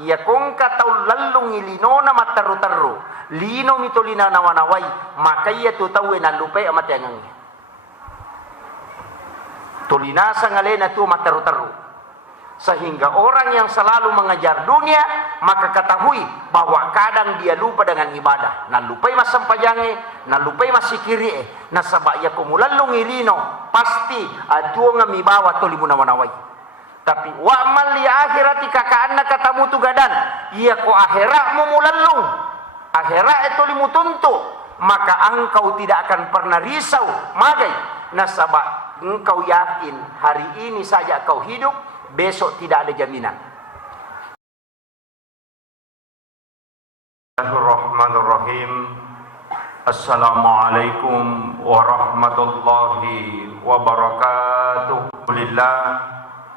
ia kongka tau lallung ilino na mataru-taru lino mitolina nawanawai maka ia tu tahu na lupai amat yang tulina sangalena tu mataru-taru. Sehingga orang yang selalu mengejar dunia maka ketahui bahwa kadang dia lupa dengan ibadah. Na lupai mas sampajange, na lupai mas sikiri na sabaya kumulalung ilino pasti atuo nga mibawa to limunawanaway. Tapi wa amal li akhirati kakaanna katamu tugadan iya ko akhirat mo mulalung. Akhirat itu limutunto maka engkau tidak akan pernah risau magai na sabak engkau yakin hari ini saja kau hidup, besok tidak ada jaminan. Bismillahirrahmanirrahim. Assalamualaikum warahmatullahi wabarakatuh.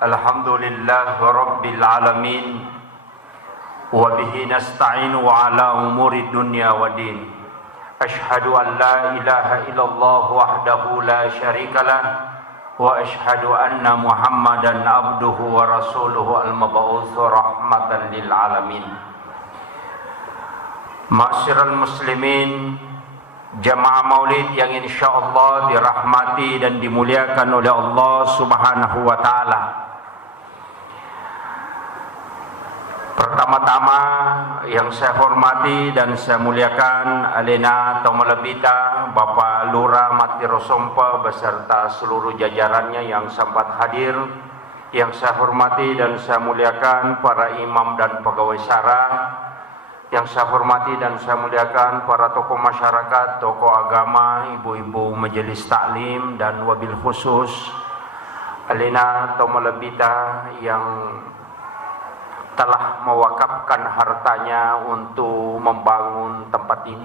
Alhamdulillah rabbil alamin. Wa bihi nasta'inu ala umuri dunya wa din. Ashhadu an la ilaha illallah wahdahu la syarikalah wa ashhadu anna Muhammadan abduhu wa rasuluhu al-mab'uts rahmatan lil alamin. Ma'asyiral muslimin, jamaah maulid yang insyaallah dirahmati dan dimuliakan oleh Allah Subhanahu wa taala. Pertama-tama yang saya hormati dan saya muliakan Alena Tomalabita, Bapak Lurah Matirosompa beserta seluruh jajarannya yang sempat hadir. Yang saya hormati dan saya muliakan para imam dan pegawai syara. Yang saya hormati dan saya muliakan para tokoh masyarakat, tokoh agama, ibu-ibu majelis taklim dan wabil khusus Alena Tomalabita yang telah mewakafkan hartanya untuk membangun tempat ini.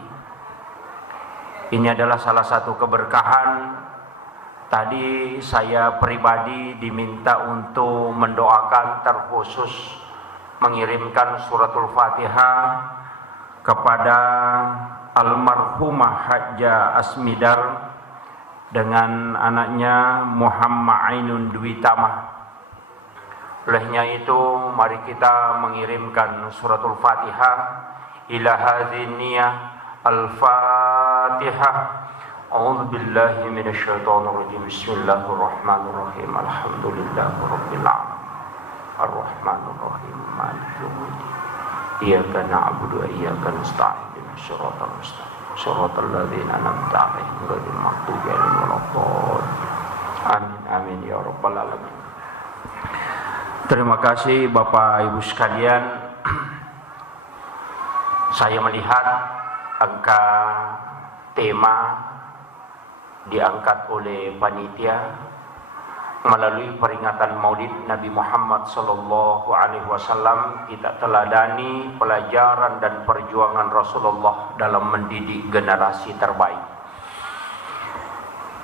Ini adalah salah satu keberkahan. Tadi saya pribadi diminta untuk mendoakan terkhusus mengirimkan suratul Fatihah kepada almarhumah Hajjah Asmidar dengan anaknya Muhammad Ainun Dwi Tamah. Olehnya itu mari kita mengirimkan suratul Fatihah ila hadhin niyah al-Fatihah. A'udzu billahi minasyaitonir rajim. Bismillahirrahmanirrahim. Alhamdulillahirabbil alamin. Ar-Rahmanir Rahim. Maliki yaumiddin. Iyyaka na'budu wa iyyaka nasta'in. Ihdinas siratal mustaqim. Shiratal ladzina an'amta 'alaihim ghairil maghdubi 'alaihim waladdallin. Amin amin ya rabbal alamin. Terima kasih Bapak Ibu sekalian. Saya melihat angka tema diangkat oleh panitia melalui peringatan Maulid Nabi Muhammad sallallahu alaihi wasallam. Kita teladani pelajaran dan perjuangan Rasulullah dalam mendidik generasi terbaik.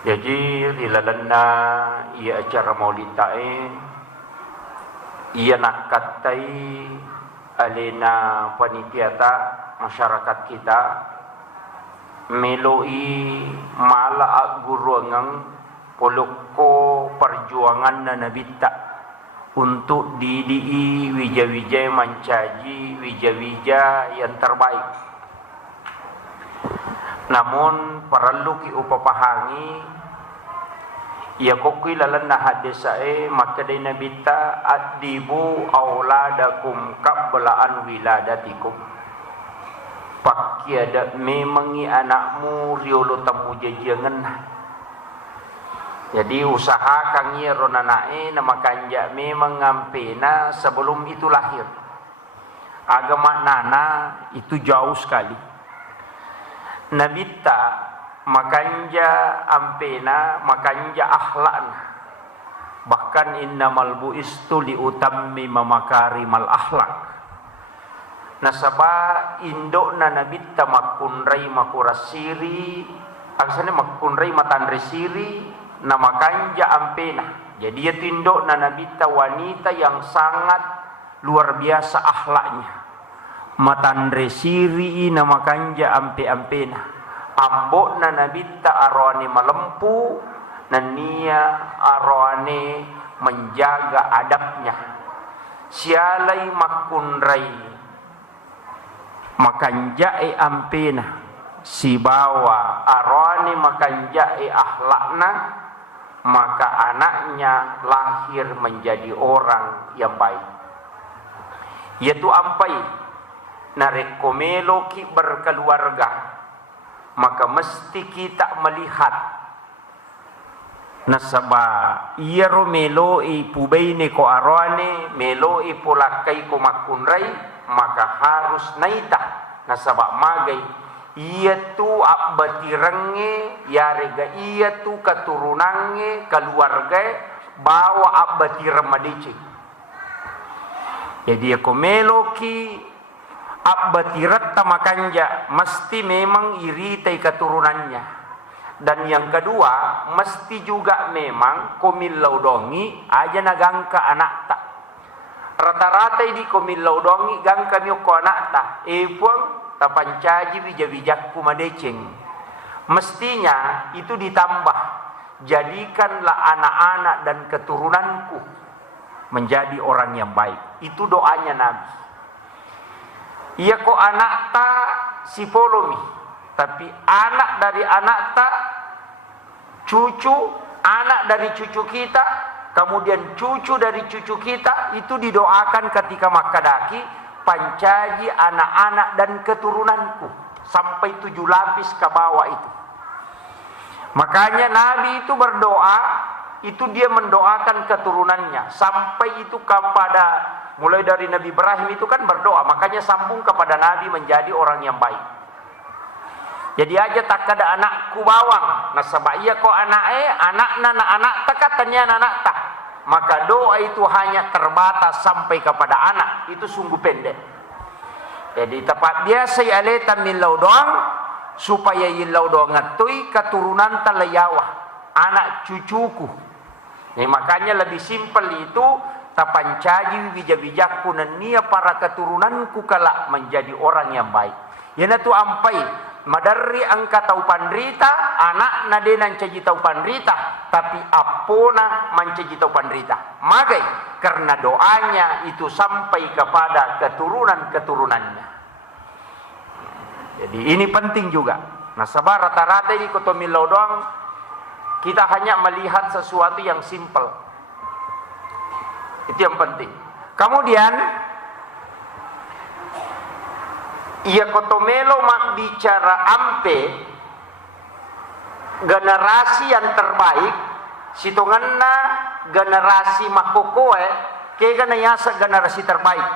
Jadi ilalanna ia acara Maulid tae ia nak katai alena panitia masyarakat kita meloi mala guruangang poloko perjuangan na nabita untuk didii wija-wija mancaji wija-wija yang terbaik. Namun perlu ki upapahangi ya kokui lalan na hadisae maka day nabita adibu auladakum qablaan wiladatikum. Pakiada memangi anakmu riolo tamu jajangan. Jadi usaha kang ia ronanae nama kanja memang ngampena sebelum itu lahir. Agama nana itu jauh sekali. Nabita makanja ampena makanja akhlakna. Bahkan innamal bu'istu liutammima makarimal akhlak. Nasaba indokna nabita makunrai makurasiri aksane makunrai matandre siri nama kanja ampena. Jadi itu indokna nabita wanita yang sangat luar biasa akhlaknya. Matandre siri nama kanja ampe-ampena. Ambok na nabita arwane malempu nania arwane menjaga adabnya. sialai makunrai makanjae ampena si bawa arwani makanjae ahlakna, maka anaknya lahir menjadi orang yang baik. Yaitu ampai narekomelo ki berkeluarga, maka mesti kita melihat nasaba iya ro meloi pubeine ko arwane meloi polakai ko makunrai, maka harus naita nasaba magai iya tu abbatirenge yarega iya tu keturunange keluarga bawa abbatiramadici. Jadi aku meloki abbatirat tamakanja mesti memang iritai keturunannya. Dan yang kedua mesti juga memang komilaudongi aja nagangka anak tak. Rata-rata di komilaudongi gangka mioko anak tak. Puang tapancaji bija-bijakku madeceng. Mestinya itu ditambah. Jadikanlah anak-anak dan keturunanku menjadi orang yang baik. Itu doanya Nabi. Iya kok anak ta si polomi, tapi anak dari anak ta cucu, anak dari cucu kita, kemudian cucu dari cucu kita, itu didoakan ketika makadaki pancaji anak-anak dan keturunanku sampai 7 lapis ke bawah itu. Makanya Nabi itu berdoa, itu dia mendoakan keturunannya sampai itu kepada mulai dari Nabi Ibrahim itu kan berdoa, makanya sambung kepada Nabi menjadi orang yang baik. Jadi aja tak ada anakku bawang, nasabah iya kok anak katanya anak tak, maka doa itu hanya terbatas sampai kepada anak, itu sungguh pendek. Jadi tepat biasa ya leta milau doang supaya ilau doang ngatui keturunan talayawah anak cucuku. Makanya lebih simpel itu tapancaji bija-bijakku nania para keturunanku kelak menjadi orang yang baik. Yana tu ampai madari angka tau pandrita anak nadenan caji tau pandrita tapi apona mencaji tau pandrita. Magai karena doanya itu sampai kepada keturunan-keturunannya. Jadi ini penting juga. Nah sabar rata-rata ini kotomilau doang kita hanya melihat sesuatu yang simpel. Itu yang penting. Kemudian ia kotomelo mak bicara ampe generasi yang terbaik situnganna generasi makokoe ke ganayasa generasi terbaik.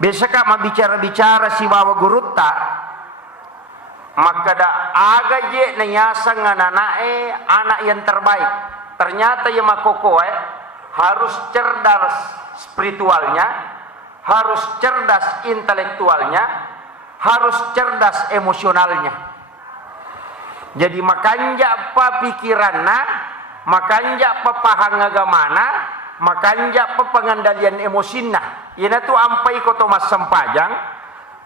Besaka mak bicara-bicara si wawa gurutta maka da aga je nayasa ngananae anak yang terbaik. Ternyata yang makokoe harus cerdas spiritualnya, harus cerdas intelektualnya, harus cerdas emosionalnya. Jadi makanja apa pikiranna, makanja apa pahang agamana, makanja apa pengandalian emosinna. Ina tu ampai ko Thomas Sempajang.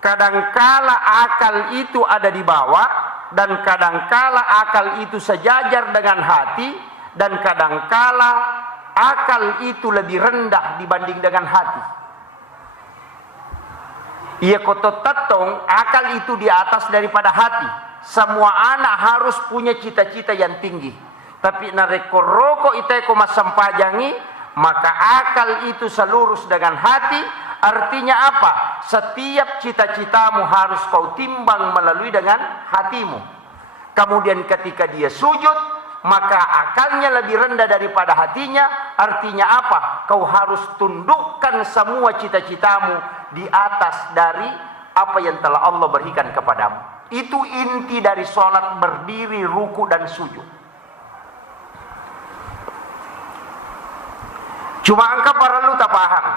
Kadangkala akal itu ada di bawah dan kadangkala akal itu sejajar dengan hati dan kadangkala akal itu lebih rendah dibanding dengan hati. Ia kotot tatong akal itu di atas daripada hati. Semua anak harus punya cita-cita yang tinggi. Tapi narekoroko iteko masampajangi maka akal itu selurus dengan hati. Artinya apa? Setiap cita-citamu harus kau timbang melalui dengan hatimu. Kemudian ketika dia sujud, maka akalnya lebih rendah daripada hatinya. Artinya apa? Kau harus tundukkan semua cita-citamu di atas dari apa yang telah Allah berikan kepadamu. Itu inti dari sholat berdiri, ruku dan sujud. Cuma engkau perlu tak paham.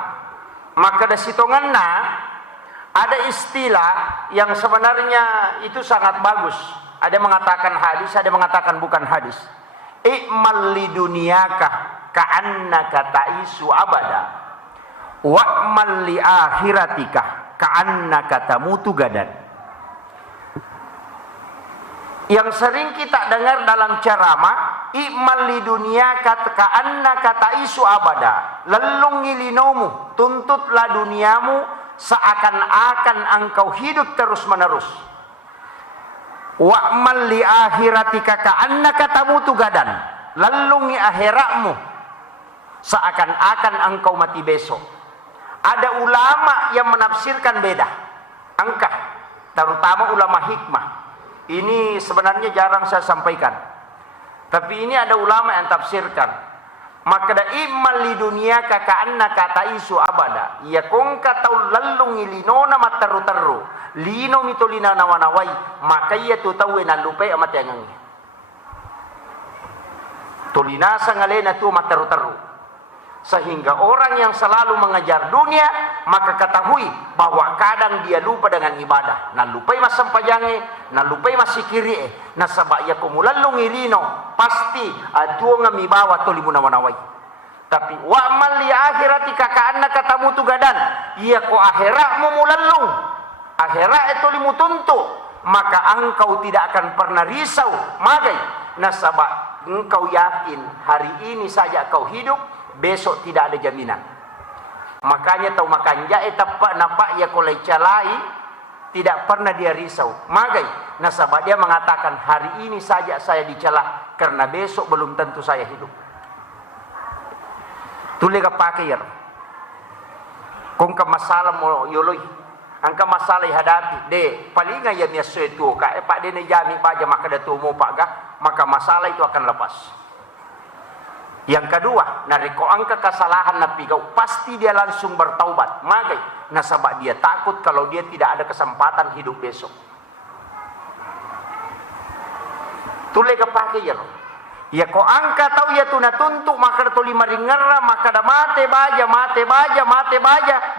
Maka dari sitonganna ada istilah yang sebenarnya itu sangat bagus. Ada mengatakan hadis, ada mengatakan bukan hadis. I'mal liduniyaka ka'annaka ta'isu abada wa'mal li akhiratika ka'annaka tamutu gadan. Yang sering kita dengar dalam ceramah i'mal li dunyaka ka'annaka ta'isu abada. Lelung ilinomu, tuntutlah duniamu seakan-akan engkau hidup terus-menerus. Wa'mal li akhiratika ka'annaka tamutu gadan. Lelungi akhiratmu seakan-akan engkau mati besok. Ada ulama yang menafsirkan beda. Angka, terutama ulama hikmah. Ini sebenarnya jarang saya sampaikan. Tapi ini ada ulama yang tafsirkan. Maka da immal li dunyaka ka'annaka ta'isu abada. Ya kongka tau lallungi linona mataru-taru. Lino mitolina nawanawai. Maka ia tu tahu na lupai amat yang tulina sangalena tu mataru-taru. Sehingga orang yang selalu mengejar dunia, maka ketahui bahwa kadang dia lupa dengan ibadah. Na lupai mas sampajange, na lupai mas sikiri, na sabak ya kumulalong irino, pasti atuo nga mibawa to limunawanaway. Tapi wa amal li akhiratika ka'annaka tamutu gadan. Iya ko akhirat mo mulalong. Akhirat itu limutunto, maka engkau tidak akan pernah risau. Magai na sabak engkau yakin hari ini saja kau hidup, besok tidak ada jaminan. Makanya tahu makan jae tapak napak ya kolai calai, tidak pernah dia risau. Magai nasabah dia mengatakan hari ini saja saya dicela karena besok belum tentu saya hidup. Tulega pakir. Kung ka masalah mo yoloy, angka masalah hadapi de palinga ya miaso itu ka pak de jami baja maka datu mo paga, maka masalah itu akan lepas. Yang kedua, nariko angka kesalahan na pigau, pasti dia langsung bertaubat. Magai, nasabak dia takut kalau dia tidak ada kesempatan hidup besok. Tule kepake ya. Ya ko angka tahu ya tuna tuntuk maka tu lima ringera maka da mate baja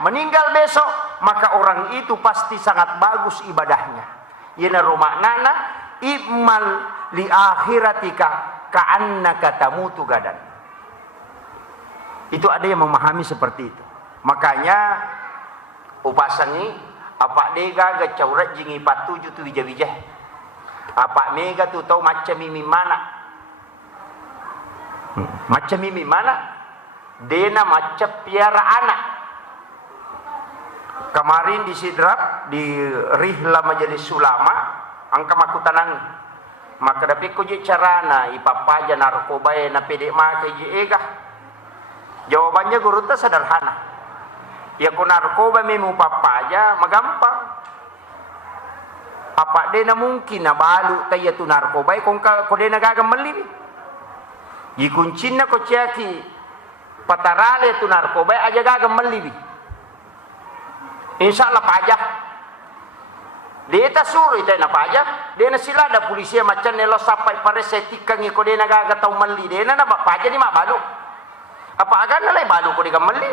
meninggal besok, maka orang itu pasti sangat bagus ibadahnya. Yana rumah nana imal li akhiratika ka'annaka tamutu gadan. Itu ada yang memahami seperti itu. Makanya upasangi apa dega ga caurat jingi patuju tu wija-wija. Apa mega tu tahu macam mimi mana? Macam mimi mana? Dena macam piara anak. Kemarin di Sidrap di Rihla Majelis Ulama angka makutanang. Maka dapat ko je carana ipapaja narkoba na pede make je ega. Jawabannya guru itu sederhana. Ya ko narkoba memu papaja magampang. Apa dia na mungkin na balu tayo tu narkoba kung ko dia nagagamali. Yikuncin na ko ciyaki patarale tu narkoba aja gagamali. Insyaallah pajak. Dia ta suruh itu na pajak. Dia na sila ada polisi macam nelo sampai pare setikang ko dia nagagatau mali. Dia na pajak ni mak balu. Apa agak nalai balu ko digamali?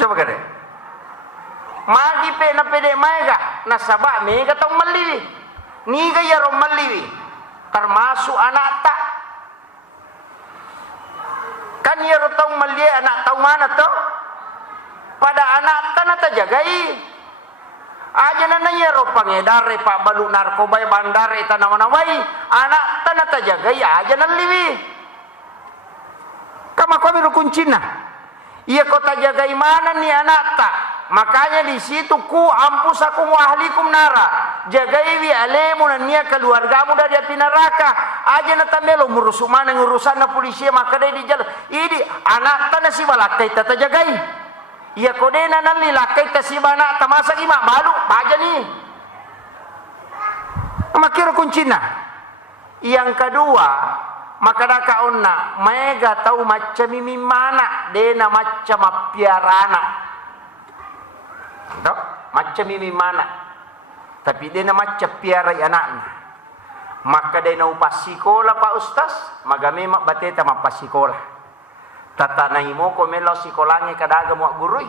Coba kare. Magi pe na pede mega nasaba mega tong mali. Ni gaya rom mali. Termasuk anak tak. Kan ya tong mali anak tahu mana to? Pada anak tak nata jagai. Aja na ya ro pangedar pak balu narkoba bandar eta nawanawai. Anak tak nata jagai aja na liwi. Kama kami rukun Cina. Ia kota jagai mana nih anak tak? Makanya di situ ku ampus aku ahlikum nara. Jagai wi alemu na nia keluargamu dari api neraka. Aja na tamelo ngurus mana ngurusan na polisi maka dia di jalan. Ini anak tak nasi balakai tata jagai. Ia kode na nali lakai tasi bana tamasa ima balu baja nih. Makir rukun Cina. Yang kedua, maka dah kauna mega tahu macam mimi mana dena macam apiarana. Tahu macam mimi mana. Tapi dena macam piara anaknya. Maka dena upas sekolah Pak Ustaz, magami mak bateta mapas sekolah. Tatanai mo ko melo sekolahnya kadaga mo gurui.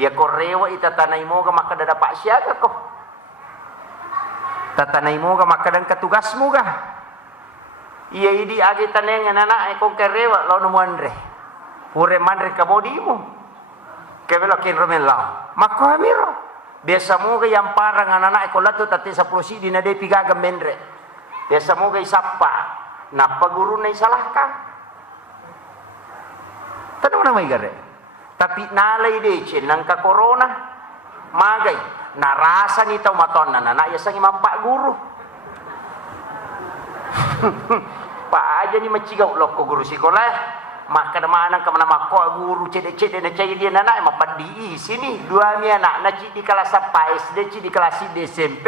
Ya ko rewa itatanai mo ga maka dapat siaga ko. Tatanai mo ga maka dan katugasmu ga. Iya idi agi tanengan anak kong kerewa law no mandre. Pure mandre kabodimu. Kebelo kin romelau. Mako amiro. Biasa mo yang parang anak ko lato tati sa prosidi na de pigaga mendre. Ya semoga isapa. Napa guru na isalahkan? Tanong na may gare. Tapi nalay de nang ka corona. Magay. Narasa ni tao maton na nanaya sang imampak guru. Pa aja ni macigaw loko guru sekolah. Maka naman ka manamako guru cede-cede na caya dia anak mapadi sini dua mi anak na di kelas apa SD di kelas SMP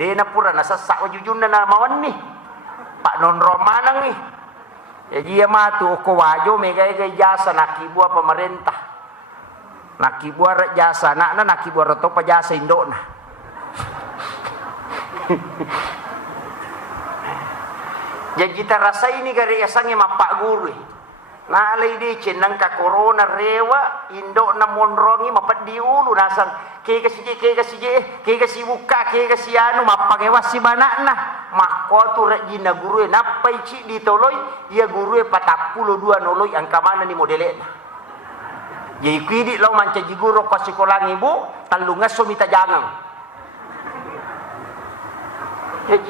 de na pura na sasak wajujun na mawan ni Pak non romanang ni ya dia matu ko wajo mega jasa nakibua pemerintah nakibua jasa anak na nakibua to pa jasa indona jadi kita rasa ini gari asangnya mapak guru nalay di cenang ka corona rewa indo na monrongi mapat diulu nasang ke kasi buka ke kasi anu mapangewas si banak na mako tu rejina guru napai ci ditoloy ia guru 42 noloy angka mana ni modelena jadi kidi law manca guru ko sekolah ibu talungas so mita jangang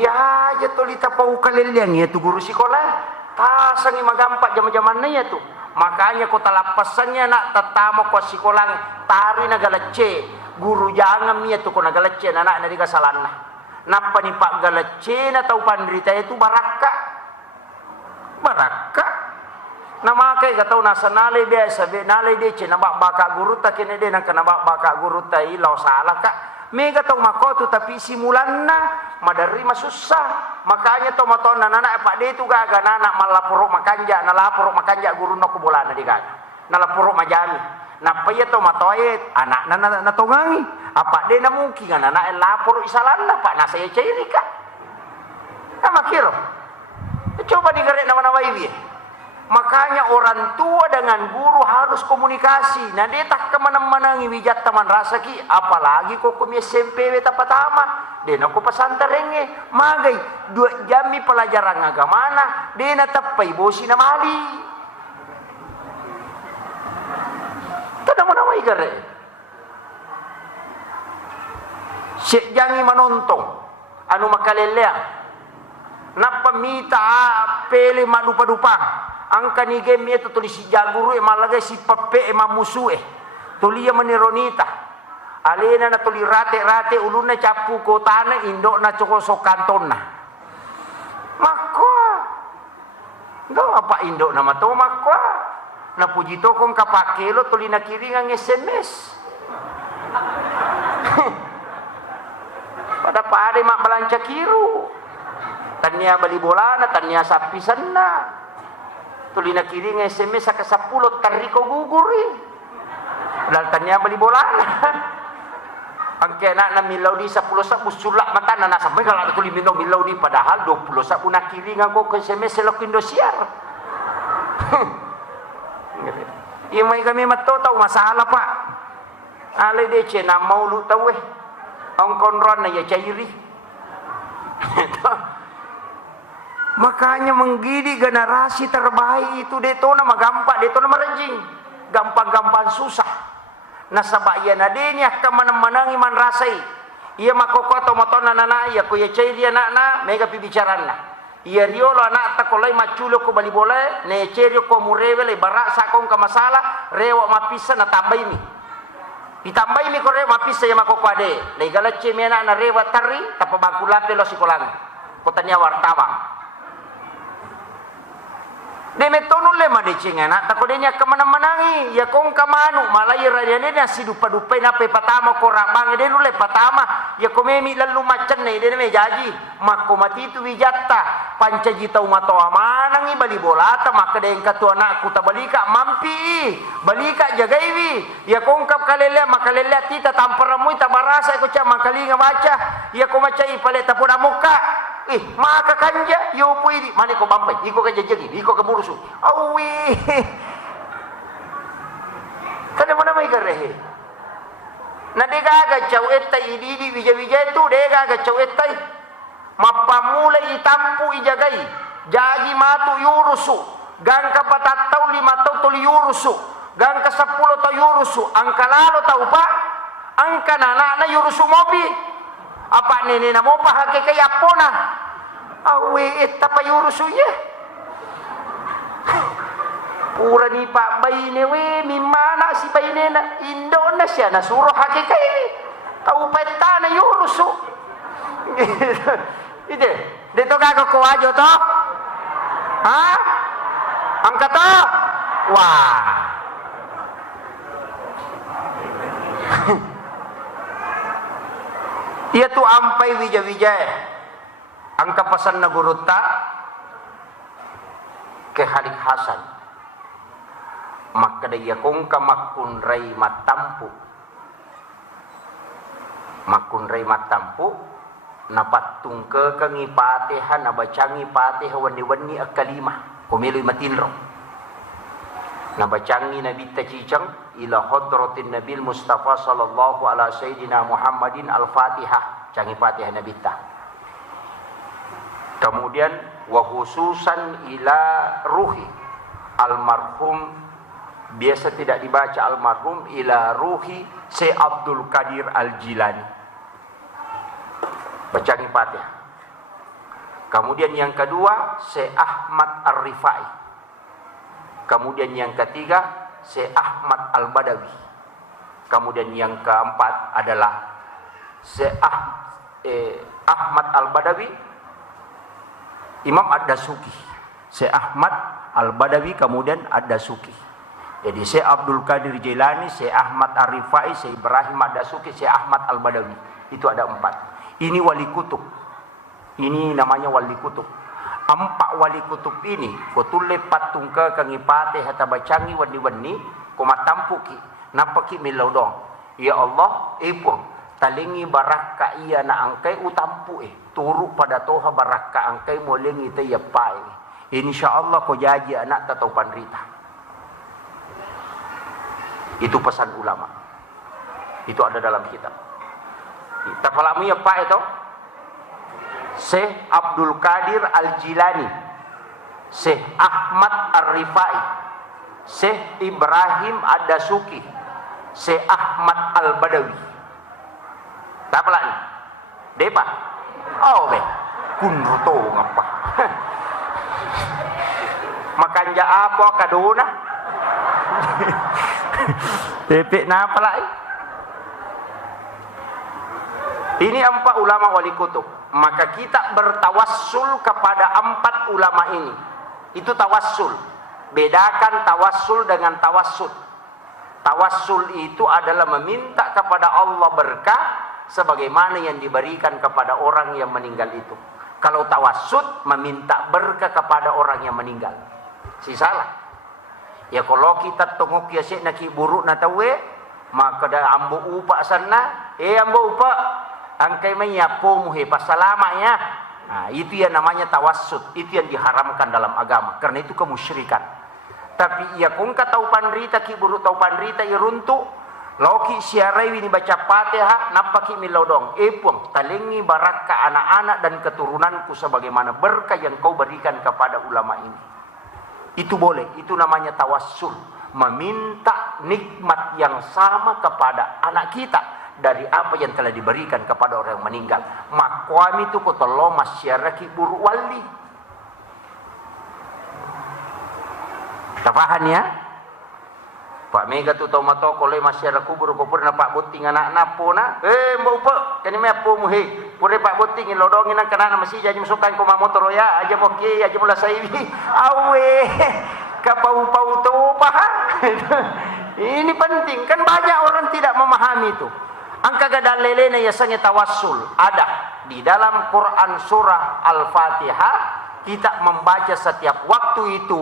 ya aja tolita pau kaleliang ya tu guru sekolah tasang magampak zaman-zaman na tu. Makanya ko talapasannya nak tatamo ko sekolah tari nagalatse. Guru jangan niya tu ko nagalatse na anak na di kasalan na. Napa ni Pak galatse na tau pandrita itu baraka. Baraka. Namakay kataw nasa nalay biasa be nalay de na baka guru ta kene de nang kanaba baka guru ta ilaw salah ka. Mega tau makotu tapi simulan na madari masusah makanya tau maton anak pak de itu gaga anak malapuro makanja nalapuro makanja guru no kubolana di gaga nalapuro majami napa ya tau matoyet anak na tongangi apa de na mungkin anak lapuro isalanna pak nasa ya cairi ka makiro coba digerek nama-nama iwi makanya orang tua dengan guru harus komunikasi. Nah dia tak kemana-mana ngiwijat taman rasa ki, apalagi kok kumi SMP beta pertama. Dia nak pesantren magai 2 jam pelajaran agama na, dia nak tapai bosi na mali. Tidak mana igare. Syek jangi menonton, anu makalelea. Napa mita pele madupa-dupa. Angka ni game itu tulis si jaguru malagay si pape mamusu tulia manironita alena na tuli rate uluna capu kotana indo na cokosok kanton na makwa ndo apa indo na mato makwa na pujito kong kapakelo tuli na kiringang SMS pada pare mak balanca kiru tanya bali bola na tanya sapisan na tuli na kiring SMS sa kasapulot tariko guguri dal tanya bali bola ang kena na milaw di sa pulo sa busulak mata na nasa may kala tuli milaw di padahal 20 sa una kiring ako ko SMS sa Indosiar yung may kami matotaw masalah pa alay de che na maulu taw ang konron na ya cairi makanya menggidi generasi terbaik itu deto na magampak deto na maranjing gampang-gampang susah nasabaya na din ya kamanang iman rasay iya makokoto moton na nanay ko ya chay dia na mega pibicaran na iya riolo anak ta kolay machulo ko balibole ne cherio ko murewele bara sa kong kamasala rewa mapisa na tambay mi itambay mi ko rewa mapisa ya makokwade legala che mi anak na rewa tari tapabangkulape lo sikolang kotanya wartawang de metonul lema de cingana takodenya kemana-manangi ya kong kamanu malay radiane na si dupa-dupa na pe patama ko rabang de nule patama ya komemi lalu macan ne de me jaji makomati tu wijatta pancajita umato amanangi bali bolata makadeng katu anak ku tabalika mampi balika jagaiwi ya kong kap kalele makalele tita tamparamu tabarasa ko cha makalinga baca ya ko macai paleta puna muka maka kanja yo puidi mane ko bampai iko ka jejegi iko ka murusu awi kada mana mai garehe na dega ga chau etai idi wija tu dega ga chau etai mapamula itampu ijagai jagi matu yurusu gangka patatau 5 tau tuli yurusu gangka 10 tau yurusu angka lalo tau pa angka nana na yurusu mopi apa nene na mo pa hake kay apona Awe eta payurusunya. Pura ni Pak Baine we mimana si Baine na Indonesia na suruh hakikat ini. Tahu peta na yurusu. Ide, dito ka ko ajo to? Ha? Angkat to? Wah. Ia tu ampai wija-wijay. Ang kapasan na guruta ke Halik Hasan. Makadaya kong kamakunray matampu. Makunray matampu. Napatung ke kangipatehan nabacangi pateh wani-wani akalima. Kumiloy matinro. Nabacangi Nabi Tacicang ila hadratin Nabil Mustafa sallallahu ala sayyidina Muhammadin al-Fatihah. Cangi Fatihah Nabi ta. Kemudian wa khususan ila ruhi almarhum, biasa tidak dibaca almarhum, ila ruhi Syekh Abdul Qadir Al-Jilani. Bacangi Fatihah. Kemudian yang kedua Syekh Ahmad Ar-Rifai. Kemudian yang ketiga Syekh Ahmad Al-Badawi. Kemudian yang keempat adalah Syekh Ahmad Al-Badawi, Imam Ad-Dasuki. Syekh Ahmad Al-Badawi, kemudian Ad-Dasuki. Jadi Syekh Abdul Qadir Jilani, Syekh Ahmad Ar-Rifai, Syekh Ibrahim Ad-Dasuki, Syekh Ahmad Al-Badawi. Itu ada 4. Ini wali kutub. Ini namanya wali kutub. 4 wali kutub ini kutule patung ke kangipate hata bacangi wani-wani kumatampuki napaki milodong. Ya Allah, ipung talingi baraka iya na angkai utampu turu pada toha baraka angkai molengi te yapai. Insyaallah ko jaji anak tatau panrita. Itu pesan ulama. Itu ada dalam kitab. Kita falamu ya Pak itu. Syekh Abdul Qadir Al-Jilani, Syekh Ahmad Ar-Rifai, Syekh Ibrahim Ad-Dasuki, Syekh Ahmad Al-Badawi. Tak pula ni? Depa? Oh be, kunruto ngapa? Makanja apa kaduna? Tepek na pala eh. Ini 4 ulama wali kutub. Maka kita bertawassul kepada 4 ulama ini. Itu tawassul. Bedakan tawassul dengan tawassut. Tawassul itu adalah meminta kepada Allah berkah sebagaimana yang diberikan kepada orang yang meninggal itu. Kalau tawassut meminta berkah kepada orang yang meninggal. Si salah. Ya kalau kita tengok ya sik nak buruk na tawe, maka dah ambo upa sana, ambo upa angkai menyapu muhe pasalamanya. Nah, itu yang namanya tawassut. Itu yang diharamkan dalam agama. Karena itu kemusyrikan. Tapi ia kung tahu panrita ki buruk tahu panrita ia runtuk. Loki siarai ini baca Fatihah napaki milodong. Epung talengi baraka anak-anak dan keturunanku sebagaimana berkah yang kau berikan kepada ulama ini. Itu boleh. Itu namanya tawassul. Meminta nikmat yang sama kepada anak kita dari apa yang telah diberikan kepada orang yang meninggal. Makwami itu kotolo masyarakat buruk wali. Tapahan ya? Pak Mega tu tau mato kolai masyarakat kubur kubur na Pak Buting anak napo na. Mbak upa, kani me apo muhe. Pure Pak Buting ilodongin ang kanana masih jadi musukan ko mamotor ya. Aja mo ki, aja mula saibi. Awe, kapau-pau tu pa. Ini penting kan banyak orang tidak memahami itu. Angka gadal lele na yasanya tawassul ada di dalam Quran surah Al-Fatihah. Kita membaca setiap waktu itu.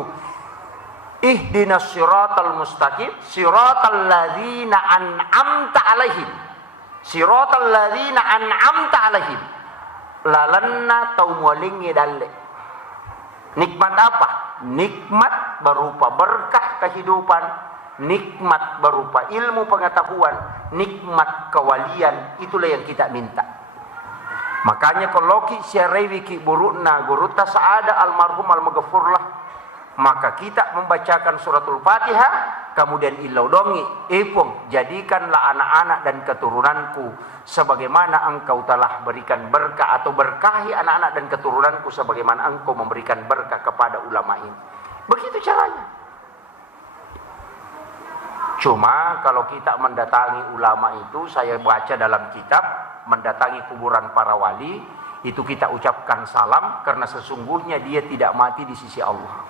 Ihdinas siratal mustaqim siratal ladzina an'amta alaihim siratal ladzina an'amta alaihim lalanna taumulingi dalle. Nikmat apa? Nikmat berupa berkah kehidupan, nikmat berupa ilmu pengetahuan, nikmat kewalian. Itulah yang kita minta. Makanya kalau ki siarewi ki burukna guruta saada almarhum al-maghfurlah, maka kita membacakan suratul Fatihah kemudian ilodongi, ipung, jadikanlah anak-anak dan keturunanku sebagaimana engkau telah berikan berkah, atau berkahi anak-anak dan keturunanku sebagaimana engkau memberikan berkah kepada ulama ini. Begitu caranya. Cuma kalau kita mendatangi ulama itu, saya baca dalam kitab, mendatangi kuburan para wali, itu kita ucapkan salam karena sesungguhnya dia tidak mati di sisi Allah.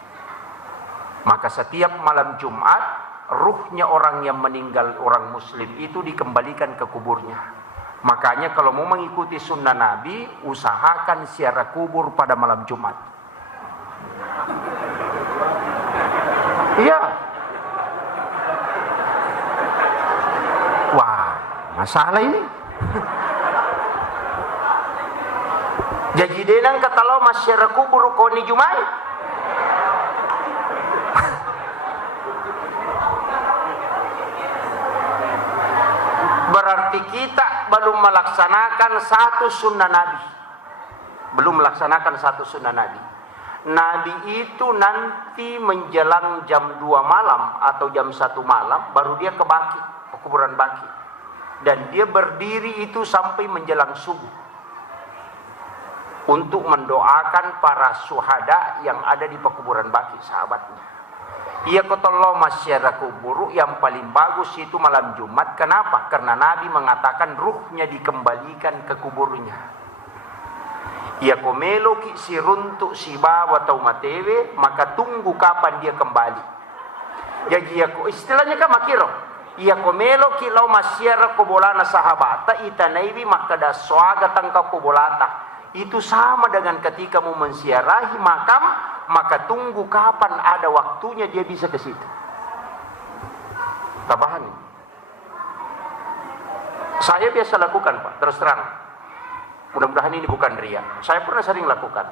Maka setiap malam Jumat, ruhnya orang yang meninggal, orang muslim itu dikembalikan ke kuburnya. Makanya kalau mau mengikuti sunnah Nabi, usahakan ziarah kubur pada malam Jumat. Iya. Wah, masalah ini. Jadi denang kata lo masyarakat kubur koni Jumat. Berarti kita belum melaksanakan satu sunnah Nabi. Belum melaksanakan satu sunnah Nabi. Nabi itu nanti menjelang jam 2 malam atau jam 1 malam baru dia ke Baki, ke kuburan Baki. Dan dia berdiri itu sampai menjelang subuh untuk mendoakan para syuhada yang ada di pekuburan Baki, sahabatnya. Ia kotollo masyarakat kubur yang paling bagus itu malam Jumat. Kenapa? Karena Nabi mengatakan ruhnya dikembalikan ke kuburnya. Ia komelo ki si runtuk si bawa atau matewe, maka tunggu kapan dia kembali. Jadi istilahnya kan makiro. Ia komelo ki lau masyarakat kubolana sahabata itanaibi maka da swaga tangka kubolata. Itu sama dengan ketika mau mensiarahi makam, maka tunggu kapan ada waktunya dia bisa ke situ. Tak paham? Saya biasa lakukan, Pak, terus terang. Mudah-mudahan ini bukan ria. Saya pernah sering lakukan.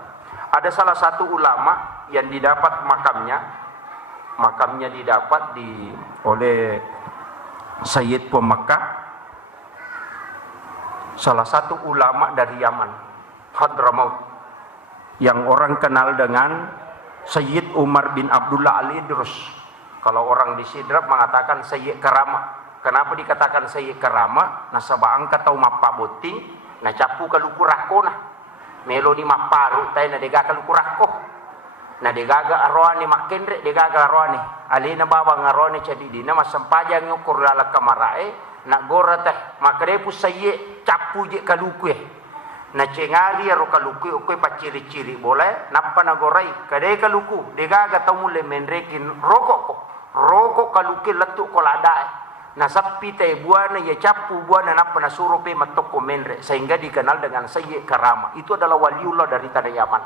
Ada salah satu ulama yang didapat makamnya didapat oleh Sayyid Pemakkah, salah satu ulama dari Yaman, Hadramaut, yang orang kenal dengan Sayyid Umar bin Abdullah Al-Idrus. Kalau orang di Sidrap mengatakan Sayyid Karama. Kenapa dikatakan Sayyid Karama? Nasabah angkat tau mappa boting, na capu kaluku rako na. Melo ni maparu tayo na dega kaluku rako. Na degaga arwani makendre degaga arwani. Alina baba ngarwani cadidi na masampajang yukur lalak kamarae na gora teh makrepu Sayyid capu je kaluku na cengali aro kaluku okoy paciri-ciri boleh nappa na gorai kadai kaluku degaga tau mule menrekin rokok kaluki letuk ko ladae na sappi tay buana ya capu buana nappa na suruh pe matoko menre sehingga dikenal dengan Sayyid Karama. Itu adalah waliullah dari tanah Yaman.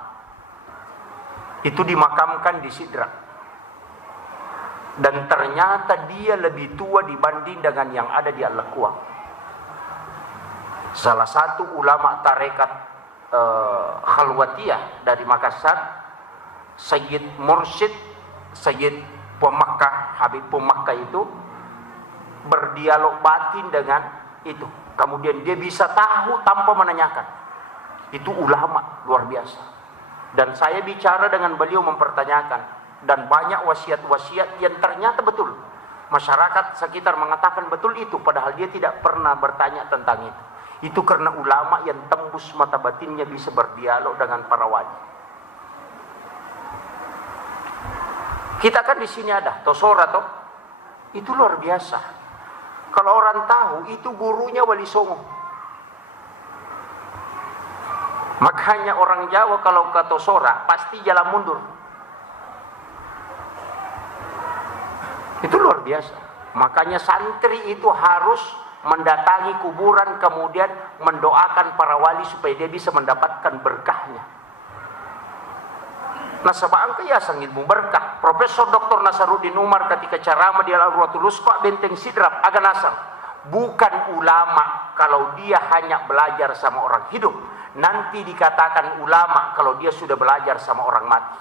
Itu dimakamkan di Sidra. Dan ternyata dia lebih tua dibanding dengan yang ada di Al-Laqwa. Salah satu ulama tarekat Khalwatiyah dari Makassar, Sayyid Mursyid, Sayyid Pemakkah, Habib Pemakkah itu berdialog batin dengan itu. Kemudian dia bisa tahu tanpa menanyakan. Itu ulama luar biasa. Dan saya bicara dengan beliau mempertanyakan. Dan banyak wasiat-wasiat yang ternyata betul. Masyarakat sekitar mengatakan betul itu. Padahal dia tidak pernah bertanya tentang itu. Itu karena ulama yang tembus mata batinnya bisa berdialog dengan para wali. Kita kan di sini ada Tosora toh. Itu luar biasa. Kalau orang tahu itu gurunya Wali Songo. Makanya orang Jawa kalau ke Tosora pasti jalan mundur. Itu luar biasa. Makanya santri itu harus mendatangi kuburan kemudian mendoakan para wali supaya dia bisa mendapatkan berkahnya. Nasabah angka ya sangilmu berkah. Profesor Dr. Nasaruddin Umar ketika ceramah di Al-Urwatul Wusta Benteng Sidrap agak nasar. Bukan ulama kalau dia hanya belajar sama orang hidup. Nanti dikatakan ulama kalau dia sudah belajar sama orang mati.